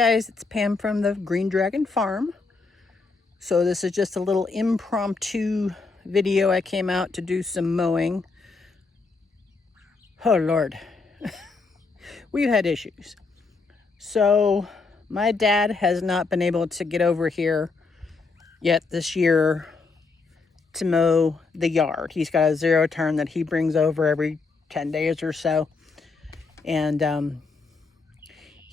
guys, it's Pam from the Greene Dragon Farm. So this is just a little impromptu video. I came out to do some mowing. Oh Lord, we've had issues. So my dad has not been able to get over here yet this year to mow the yard. He's got a zero turn that he brings over every 10 days or so. And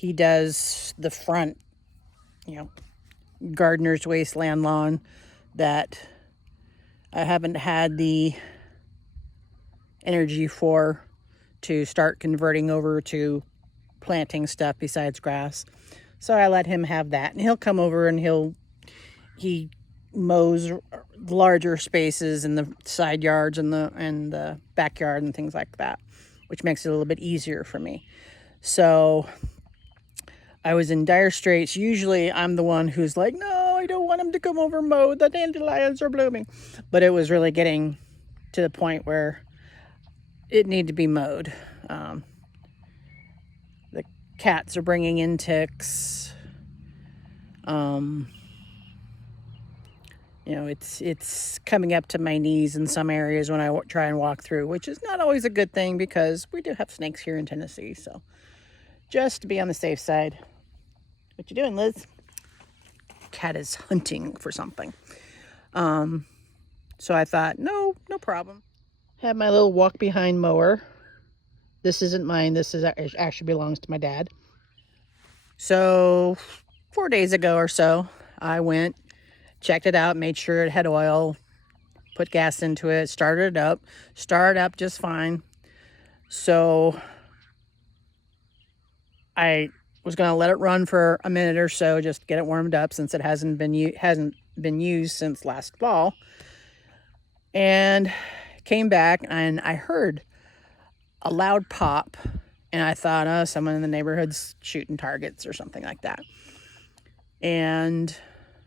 he does the front, gardener's wasteland lawn that I haven't had the energy for to start converting over to planting stuff besides grass. So I let him have that, and he'll come over and he mows larger spaces in the side yards and the backyard and things like that, which makes it a little bit easier for me. So I was in dire straits. Usually I'm the one who's like, no, I don't want him to come over and mow. The dandelions are blooming. But it was really getting to the point where it needed to be mowed. The cats are bringing in ticks. It's coming up to my knees in some areas when I try and walk through, which is not always a good thing because we do have snakes here in Tennessee. So just to be on the safe side. What you doing, Liz? Cat is hunting for something. So I thought, no problem. Have my little walk behind mower. This isn't mine. It actually belongs to my dad. So 4 days ago or so, I went, checked it out, made sure it had oil, put gas into it, started up just fine. So I was going to let it run for a minute or so, just get it warmed up since it hasn't been used since last fall. And came back and I heard a loud pop, and I thought, oh, someone in the neighborhood's shooting targets or something like that. And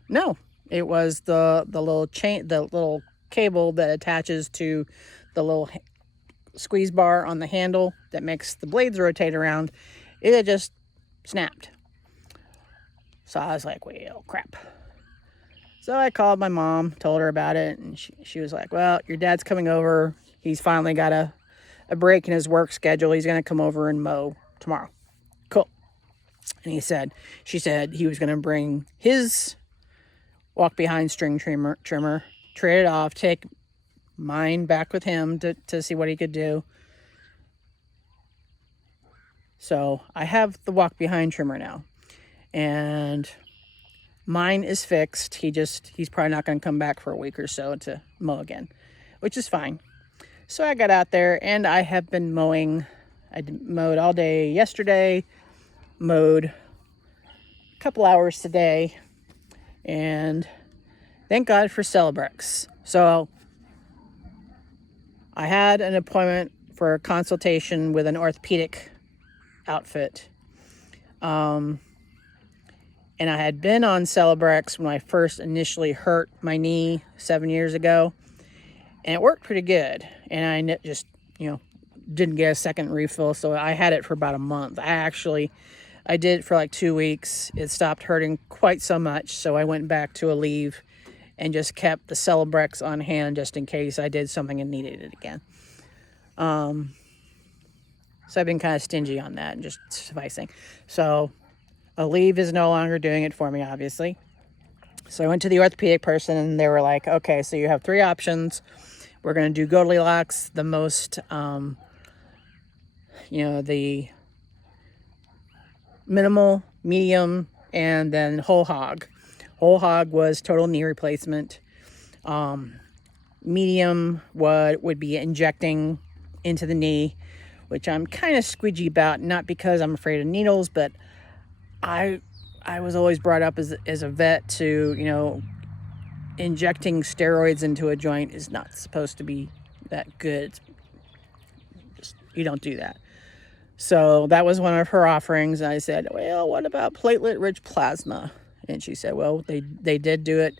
no, it was the little chain, the little cable that attaches to the little squeeze bar on the handle that makes the blades rotate around. It had just snapped. So I was like, well, crap. So I called my mom, told her about it, and she was like, well, your dad's coming over. He's finally got a break in his work schedule. He's going to come over and mow tomorrow. Cool. And she said he was going to bring his walk behind string trimmer, trade it off, take mine back with him to see what he could do. So I have the walk behind trimmer now, and mine is fixed. He's probably not going to come back for a week or so to mow again, which is fine. So I got out there and I have been mowing. I mowed all day yesterday, mowed a couple hours today, and thank God for Celebrex. So I had an appointment for a consultation with an orthopedic outfit. And I had been on Celebrex when I first initially hurt my knee 7 years ago, and it worked pretty good. And I just, didn't get a second refill, so I had it for about a month. I did it for like 2 weeks. It stopped hurting quite so much, so I went back to Aleve and just kept the Celebrex on hand just in case I did something and needed it again. So I've been kind of stingy on that and just sufficing. So Aleve is no longer doing it for me, obviously. So I went to the orthopedic person and they were like, okay, so you have 3 options. We're going to do Goldilocks, the most, the minimal, medium, and then whole hog. Whole hog was total knee replacement. Medium would be injecting into the knee, which I'm kind of squeegee about, not because I'm afraid of needles, but I was always brought up as a vet to, injecting steroids into a joint is not supposed to be that good. You don't do that. So that was one of her offerings. And I said, well, what about platelet-rich plasma? And she said, well, they did do it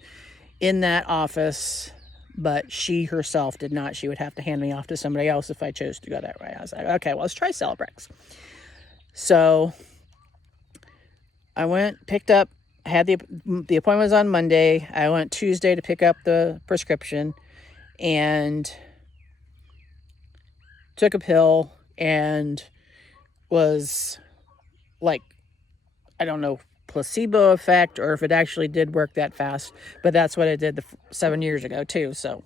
in that office, but she herself did not. She would have to hand me off to somebody else if I chose to go that way. I was like, okay, well, let's try Celebrex. So I went, picked up, I had the appointment was on Monday. I went Tuesday to pick up the prescription and took a pill and was like, I don't know, placebo effect or if it actually did work that fast, but that's what it did 7 years ago too. So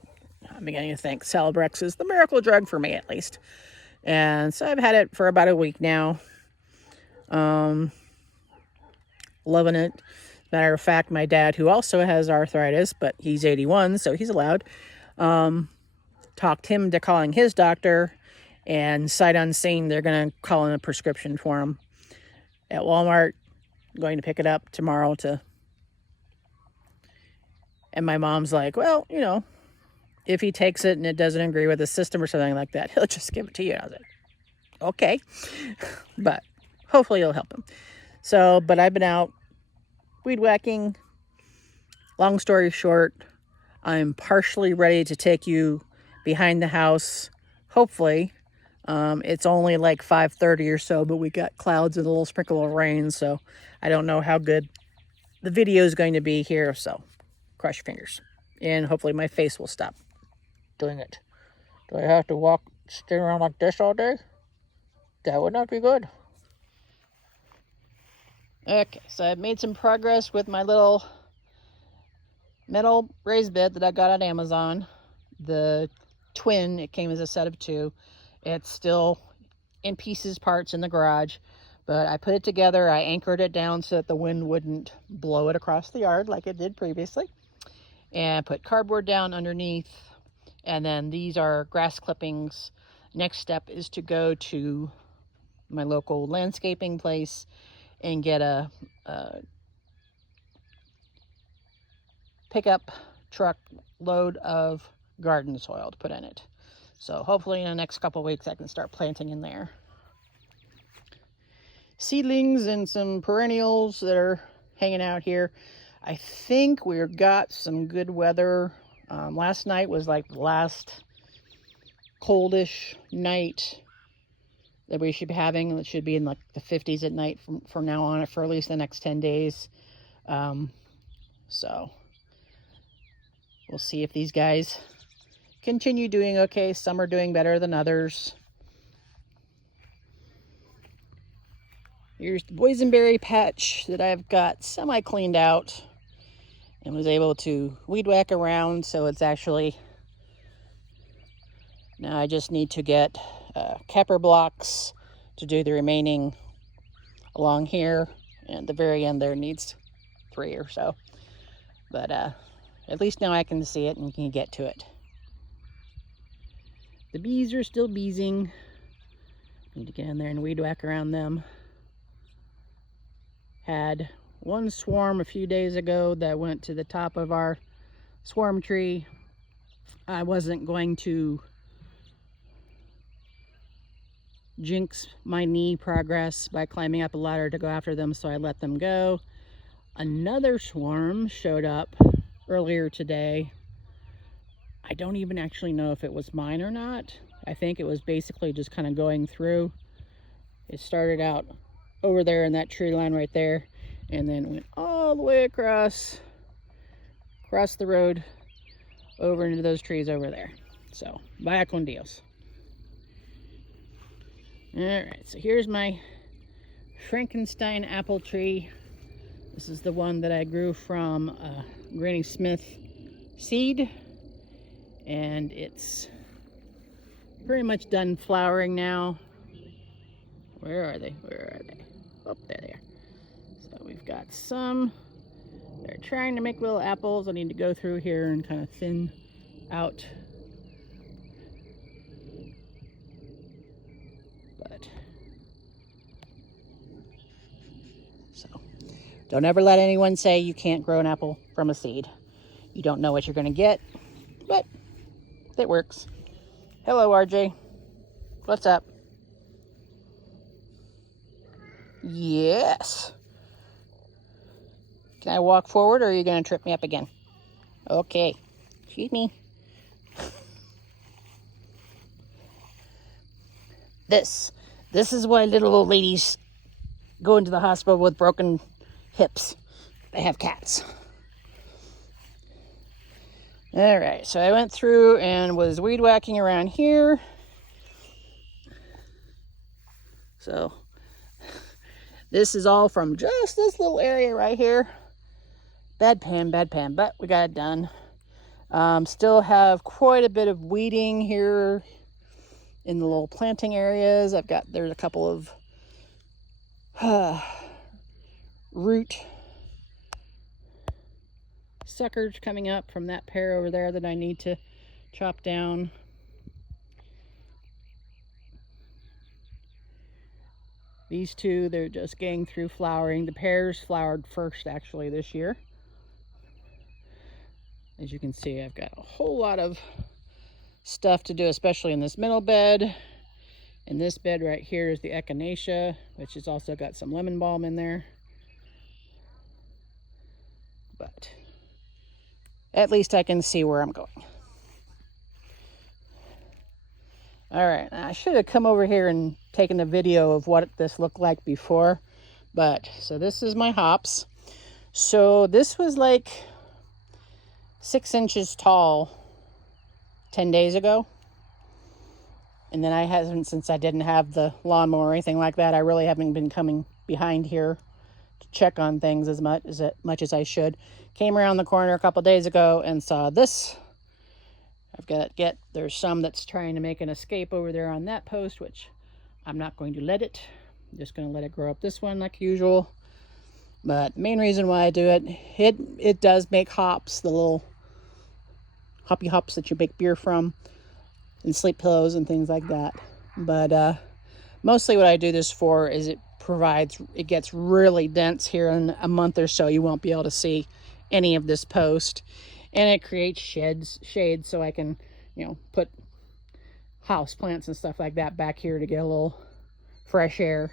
I'm beginning to think Celebrex is the miracle drug for me, at least. And so I've had it for about a week now. Loving it. Matter of fact, my dad, who also has arthritis, but he's 81, so he's allowed, talked him to calling his doctor, and sight unseen, they're going to call in a prescription for him at Walmart. I'm going to pick it up tomorrow and my mom's like, well, you know, if he takes it and it doesn't agree with the system or something like that, he'll just give it to you. And I was like, okay, but hopefully it'll help him. So, but I've been out weed whacking. Long story short, I'm partially ready to take you behind the house, hopefully. It's only like 5:30 or so, but we got clouds and a little sprinkle of rain, so I don't know how good the video is going to be here, so cross your fingers. And hopefully my face will stop doing it. Do I have to stay around like this all day? That would not be good. Okay, so I've made some progress with my little metal raised bed that I got on Amazon. The twin, it came as a set of 2. It's still in pieces, parts in the garage, but I put it together. I anchored it down so that the wind wouldn't blow it across the yard like it did previously, and put cardboard down underneath. And then these are grass clippings. Next step is to go to my local landscaping place and get a pickup truck load of garden soil to put in it. So hopefully in the next couple weeks I can start planting in there. Seedlings and some perennials that are hanging out here. I think we've got some good weather. Last night was like the last coldish night that we should be having. It should be in like the 50s at night from now on for at least the next 10 days. So we'll see if these guys continue doing okay. Some are doing better than others. Here's the boysenberry patch that I've got semi-cleaned out and was able to weed whack around, so it's actually, now I just need to get capper blocks to do the remaining along here, and the very end there needs 3 or so. But at least now I can see it and can get to it. The bees are still beesing. Need to get in there and weed whack around them. Had one swarm a few days ago that went to the top of our swarm tree. I wasn't going to jinx my knee progress by climbing up a ladder to go after them, so I let them go. Another swarm showed up earlier today. I don't even actually know if it was mine or not. I think it was basically just kind of going through. It started out over there in that tree line right there, and then went all the way across the road over into those trees over there. So, vaya con Dios. Alright, so here's my Frankenstein apple tree. This is the one that I grew from Granny Smith seed, and it's pretty much done flowering now. Where are they? Oh, there they are. So we've got some. They're trying to make little apples. I need to go through here and kind of thin out. But so don't ever let anyone say you can't grow an apple from a seed. You don't know what you're going to get, but it works. Hello, RJ. What's up? Yes. Can I walk forward, or are you going to trip me up again? Okay. Excuse me. This is why little old ladies go into the hospital with broken hips. They have cats. All right, so I went through and was weed whacking around here. So this is all from just this little area right here. Bad pan, but we got it done. Still have quite a bit of weeding here in the little planting areas. There's a couple of root suckers coming up from that pear over there that I need to chop down. These two, they're just getting through flowering. The pears flowered first actually this year. As you can see, I've got a whole lot of stuff to do, especially in this middle bed. And this bed right here is the echinacea, which has also got some lemon balm in there. But at least I can see where I'm going. All right, I should have come over here and taken a video of what this looked like before. But, so this is my hops. So this was like 6 inches tall 10 days ago. And then I haven't, since I didn't have the lawnmower or anything like that, I really haven't been coming behind here to check on things as much as I should. Came around the corner a couple days ago and saw this. There's some that's trying to make an escape over there on that post, which I'm not going to let it. I'm just going to let it grow up this one like usual. But the main reason why I do it, it does make hops, the little hoppy hops that you make beer from, and sleep pillows and things like that. But mostly what I do this for is it gets really dense here in a month or so. You won't be able to see any of this post. And it creates shades so I can, put house plants and stuff like that back here to get a little fresh air.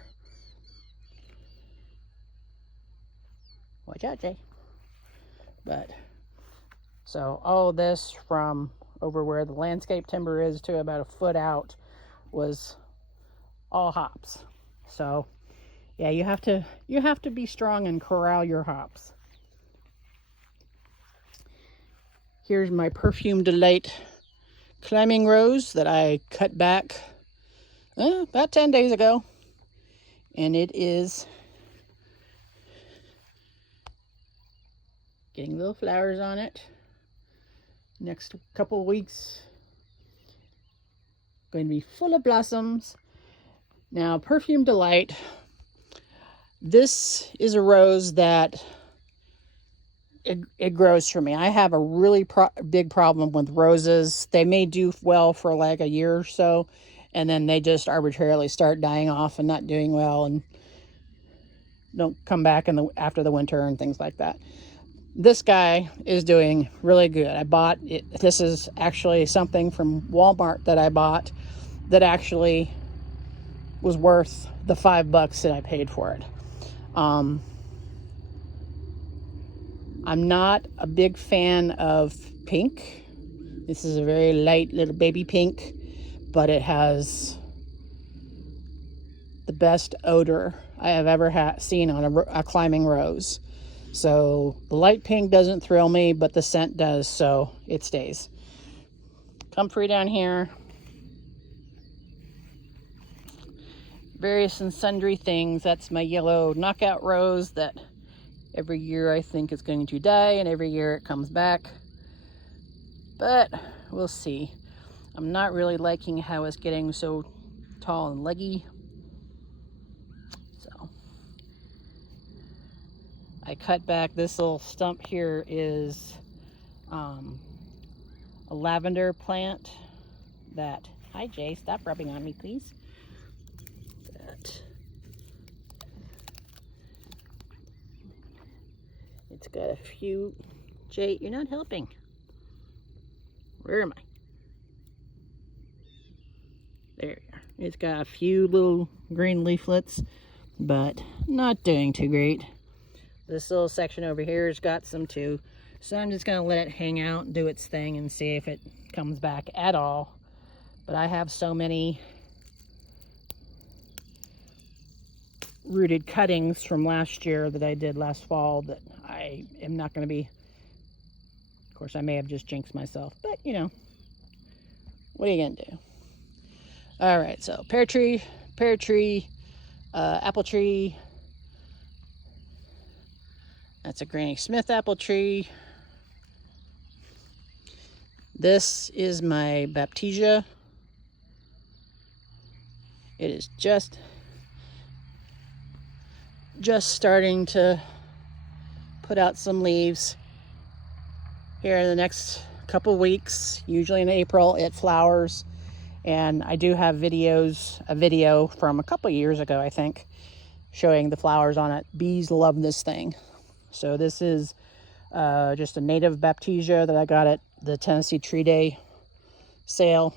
Watch out, Jay. But, so all of this from over where the landscape timber is to about a foot out was all hops. So, yeah, you have to be strong and corral your hops. Here's my Perfume Delight climbing rose that I cut back about 10 days ago. And it is getting little flowers on it. Next couple of weeks, going to be full of blossoms. Now, Perfume Delight, this is a rose that it grows for me. I have a really big problem with roses. They may do well for like a year or so, and then they just arbitrarily start dying off and not doing well and don't come back after the winter and things like that. This guy is doing really good. I bought it. This is actually something from Walmart that I bought that actually was worth the $5 that I paid for it. I'm not a big fan of pink. This is a very light little baby pink, but it has the best odor I have ever seen on a climbing rose. So the light pink doesn't thrill me, but the scent does, so it stays. Comfrey down here. Various and sundry things. That's my yellow knockout rose that every year I think it's going to die, and every year it comes back. But we'll see. I'm not really liking how it's getting so tall and leggy. So I cut back. This little stump here is a lavender plant that, hi Jay, stop rubbing on me please. It's got a few, Jay, you're not helping. Where am I? There you are. It's got a few little green leaflets, but not doing too great. This little section over here has got some too. So I'm just going to let it hang out and do its thing and see if it comes back at all. But I have so many rooted cuttings from last year that I did last fall that I am not going to be, of course I may have just jinxed myself, but you know, what are you going to do? All right, so pear tree, apple tree. That's a Granny Smith apple tree. This is my Baptisia. It is just starting to put out some leaves. Here in the next couple weeks, usually in April, it flowers. And I do have a video from a couple years ago, I think, showing the flowers on it. Bees love this thing. So this is just a native Baptisia that I got at the Tennessee Tree Day sale.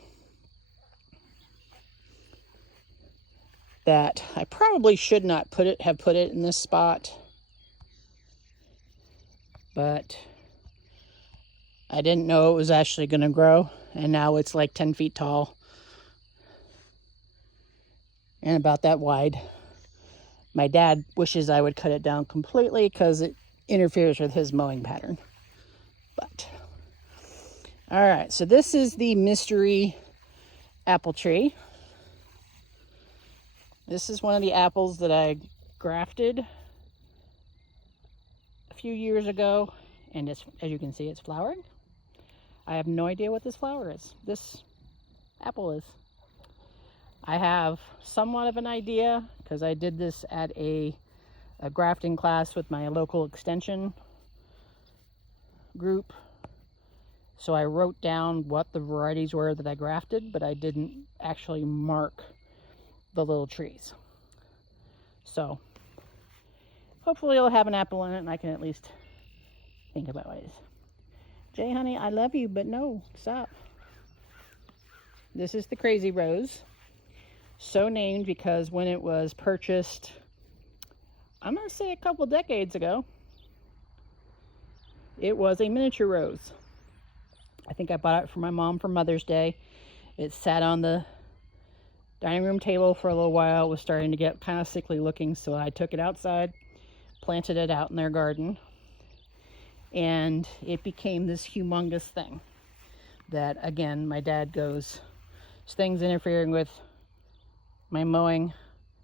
That I probably should not have put it in this spot, but I didn't know it was actually going to grow, and now it's like 10 feet tall and about that wide. My dad wishes I would cut it down completely because it interferes with his mowing pattern. But all right, so this is the mystery apple tree. This is one of the apples that I grafted a few years ago, and it's, as you can see, it's flowering. I have no idea what this flower is. This apple is. I have somewhat of an idea because I did this at a grafting class with my local extension group. So I wrote down what the varieties were that I grafted, but I didn't actually mark the little trees. So hopefully it'll have an apple in it and I can at least think about what it is. Jay, honey, I love you, but no, stop. This is the Crazy Rose. So named because when it was purchased, I'm going to say a couple decades ago, it was a miniature rose. I think I bought it for my mom for Mother's Day. It sat on the dining room table for a little while. It was starting to get kind of sickly looking, so I took it outside, planted it out in their garden, and it became this humongous thing that, again, my dad goes, this thing's interfering with my mowing,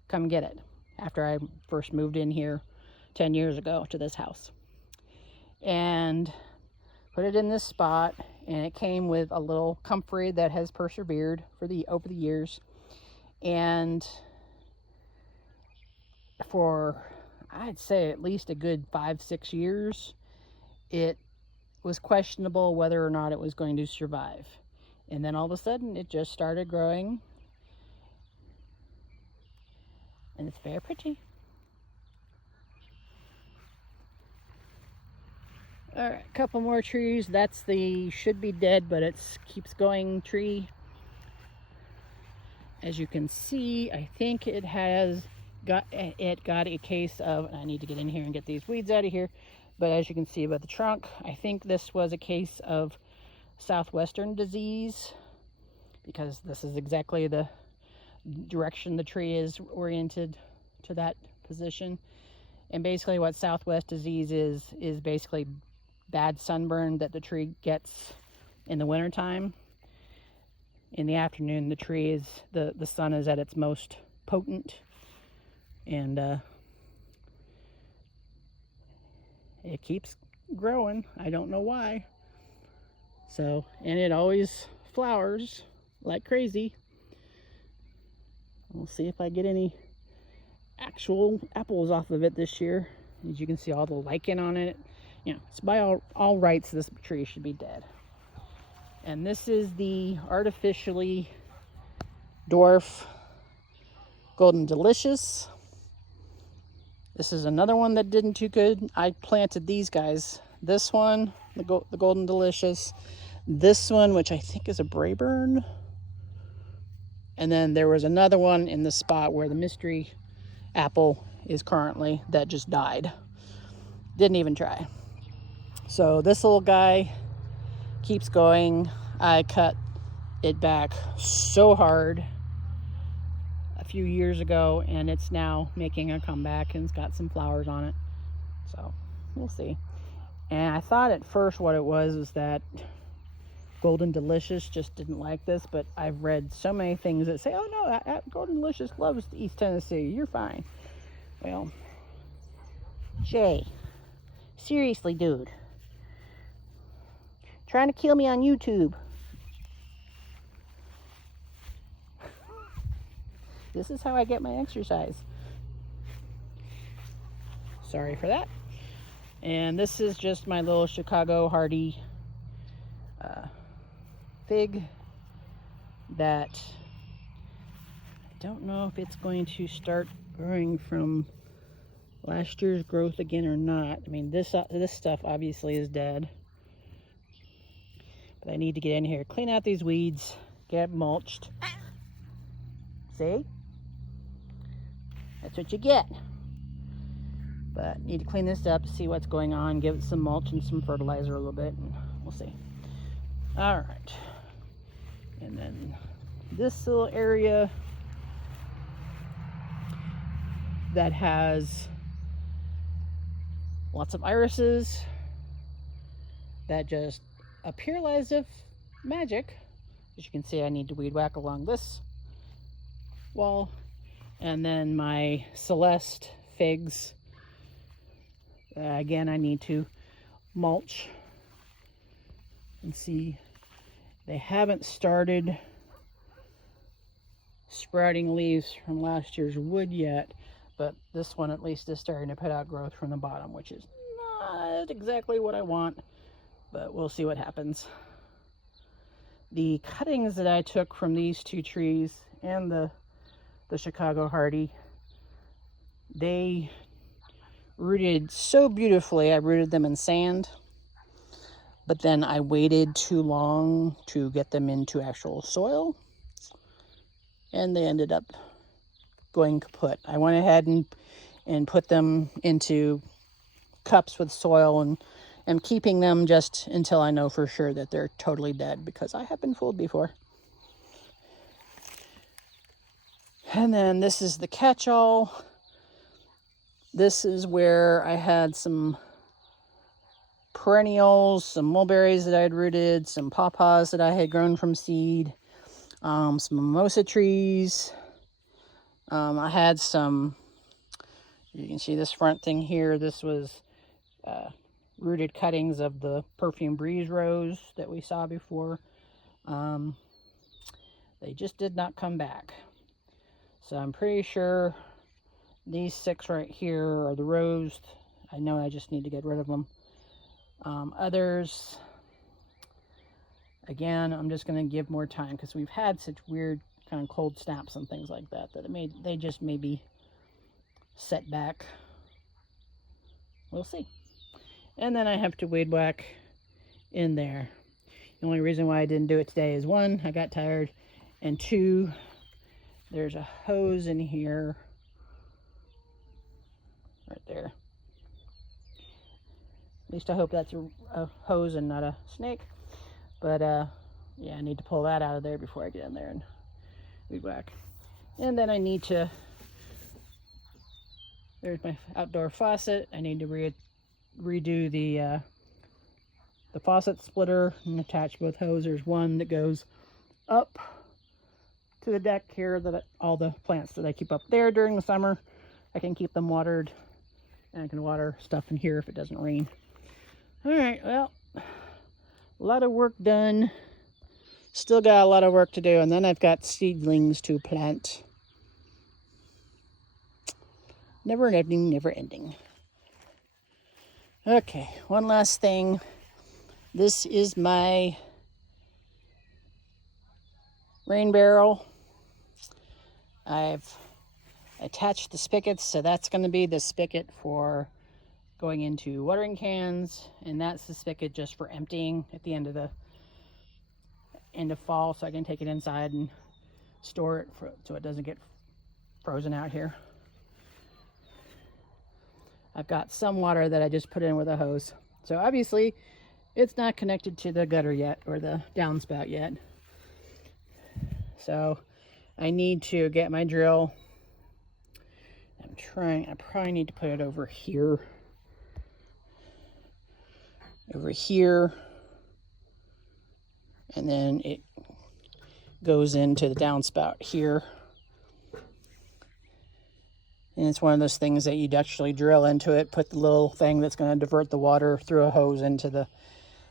come get it, after I first moved in here 10 years ago to this house. And put it in this spot, and it came with a little comfrey that has persevered over the years. And for, I'd say, at least a good 5-6 years, it was questionable whether or not it was going to survive. And then all of a sudden, it just started growing. And it's very pretty. All right, a couple more trees. That's the should be dead, but it keeps going tree. As you can see, I think it got a case of, I need to get in here and get these weeds out of here, but as you can see by the trunk, I think this was a case of southwestern disease, because this is exactly the direction the tree is oriented to that position. And basically what southwest disease is basically bad sunburn that the tree gets in the wintertime. In the afternoon, the tree is, the sun is at its most potent, and it keeps growing. I don't know why. So, and it always flowers like crazy. We'll see if I get any actual apples off of it this year. As you can see, all the lichen on it. You know, it's by all rights, this tree should be dead. And this is the artificially dwarf Golden Delicious. This is another one that didn't too good. I planted these guys. This one, the Golden Delicious. This one, which I think is a Brayburn. And then there was another one in the spot where the mystery apple is currently that just died. Didn't even try. So this little guy keeps going. I cut it back so hard a few years ago, and it's now making a comeback, and it's got some flowers on it. So we'll see. And I thought at first what it was that Golden Delicious just didn't like this, but I've read so many things that say, oh no, Golden Delicious loves East Tennessee, you're fine. Well, Jay, seriously, dude, trying to kill me on YouTube. This is how I get my exercise. Sorry for that. And this is just my little Chicago Hardy fig that I don't know if it's going to start growing from last year's growth again or not. I mean, this stuff obviously is dead. But I need to get in here, clean out these weeds, get mulched. See? That's what you get. But need to clean this up, see what's going on, give it some mulch and some fertilizer a little bit, and we'll see. All right. And then this little area that has lots of irises that just appear as if magic. As you can see, I need to weed whack along this wall. And then my Celeste figs, again, I need to mulch and see. They haven't started sprouting leaves from last year's wood yet, but this one at least is starting to put out growth from the bottom, which is not exactly what I want, but we'll see what happens. The cuttings that I took from these two trees and the Chicago Hardy, they rooted so beautifully. I rooted them in sand, but then I waited too long to get them into actual soil, and they ended up going kaput. I went ahead and put them into cups with soil, and am keeping them just until I know for sure that they're totally dead, because I have been fooled before. And then this is the catch-all. This is where I had some perennials, some mulberries that I had rooted, some pawpaws that I had grown from seed, some mimosa trees. I had some, you can see this front thing here. This was rooted cuttings of the perfume breeze rose that we saw before. They just did not come back. So I'm pretty sure these 6 right here are the rose. I know I just need to get rid of them. Others, again, I'm just going to give more time, because we've had such weird kind of cold snaps and things like that, that they just may be set back. We'll see. And then I have to weed whack in there. The only reason why I didn't do it today is 1, I got tired, and 2, there's a hose in here, right there. At least I hope that's a hose and not a snake. But yeah, I need to pull that out of there before I get in there and weed whack. And then I need to, there's my outdoor faucet. I need to redo the faucet splitter and attach both hoses. There's one that goes up to the deck here, that all the plants that I keep up there during the summer, I can keep them watered, and I can water stuff in here if it doesn't rain. All right, well, a lot of work done. Still got a lot of work to do, and then I've got seedlings to plant. Never ending, never ending. Okay, one last thing. This is my rain barrel. I've attached the spigots, so that's going to be the spigot for going into watering cans, and that's the spigot just for emptying at the end of fall, so I can take it inside and store it so it doesn't get frozen out here. I've got some water that I just put in with a hose, so obviously it's not connected to the gutter yet, or the downspout yet. So I need to get my drill. I probably need to put it over here. Over here. And then it goes into the downspout here. And it's one of those things that you'd actually drill into it, put the little thing that's going to divert the water through a hose into the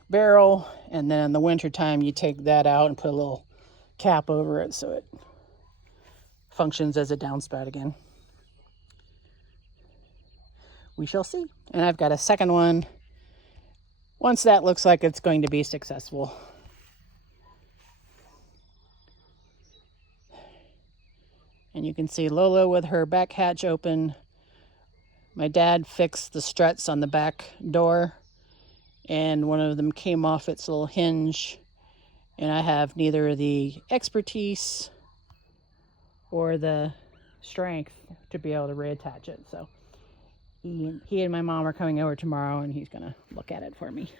barrel, and then in the winter time you take that out and put a little cap over it so it functions as a downspout again. We shall see. And I've got a second one once that looks like it's going to be successful. And you can see Lola with her back hatch open. My dad fixed the struts on the back door, and one of them came off its little hinge, and I have neither the expertise or the strength to be able to reattach it. So he and my mom are coming over tomorrow, and he's gonna look at it for me.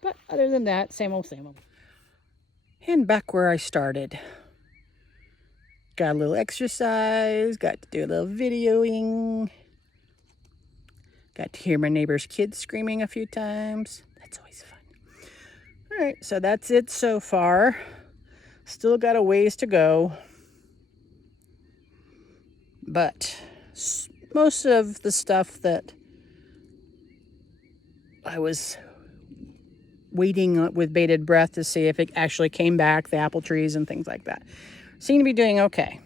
But other than that, same old, same old. And back where I started. Got a little exercise, got to do a little videoing. Got to hear my neighbor's kids screaming a few times. That's always fun. All right, so that's it so far. Still got a ways to go. But most of the stuff that I was waiting with bated breath to see if it actually came back, the apple trees and things like that, seem to be doing okay.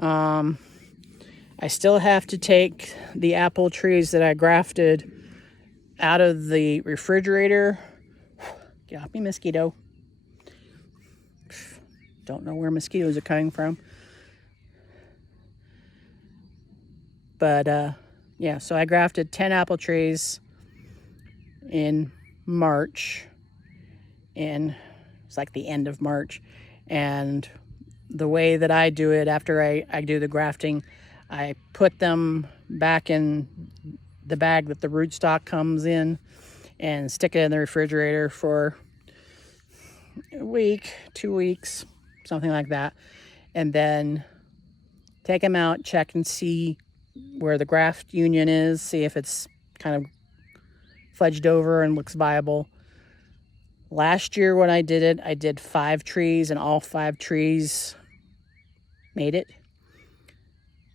I still have to take the apple trees that I grafted out of the refrigerator. Get off me, mosquito. Don't know where mosquitoes are coming from. But yeah, so I grafted 10 apple trees in March. It's like the end of March. And the way that I do it, after I do the grafting, I put them back in the bag that the rootstock comes in and stick it in the refrigerator for a week, 2 weeks, something like that. And then take them out, check and see where the graft union is, see if it's kind of fledged over and looks viable. Last year when I did it, I did 5 trees, and all 5 trees made it.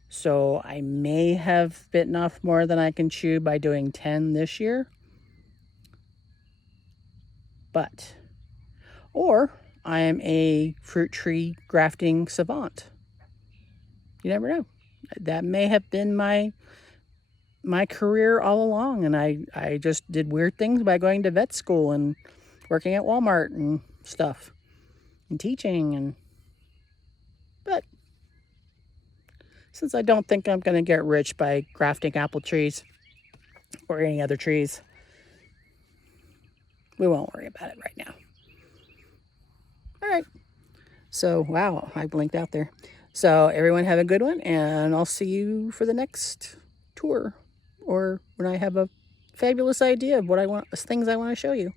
So I may have bitten off more than I can chew by doing 10 this year. Or I am a fruit tree grafting savant. You never know. That may have been my career all along, and I just did weird things by going to vet school and working at Walmart and stuff and teaching. But since I don't think I'm going to get rich by grafting apple trees or any other trees, we won't worry about it right now. All right. So, wow, I blinked out there. So everyone have a good one, and I'll see you for the next tour, or when I have a fabulous idea of what things I want to show you.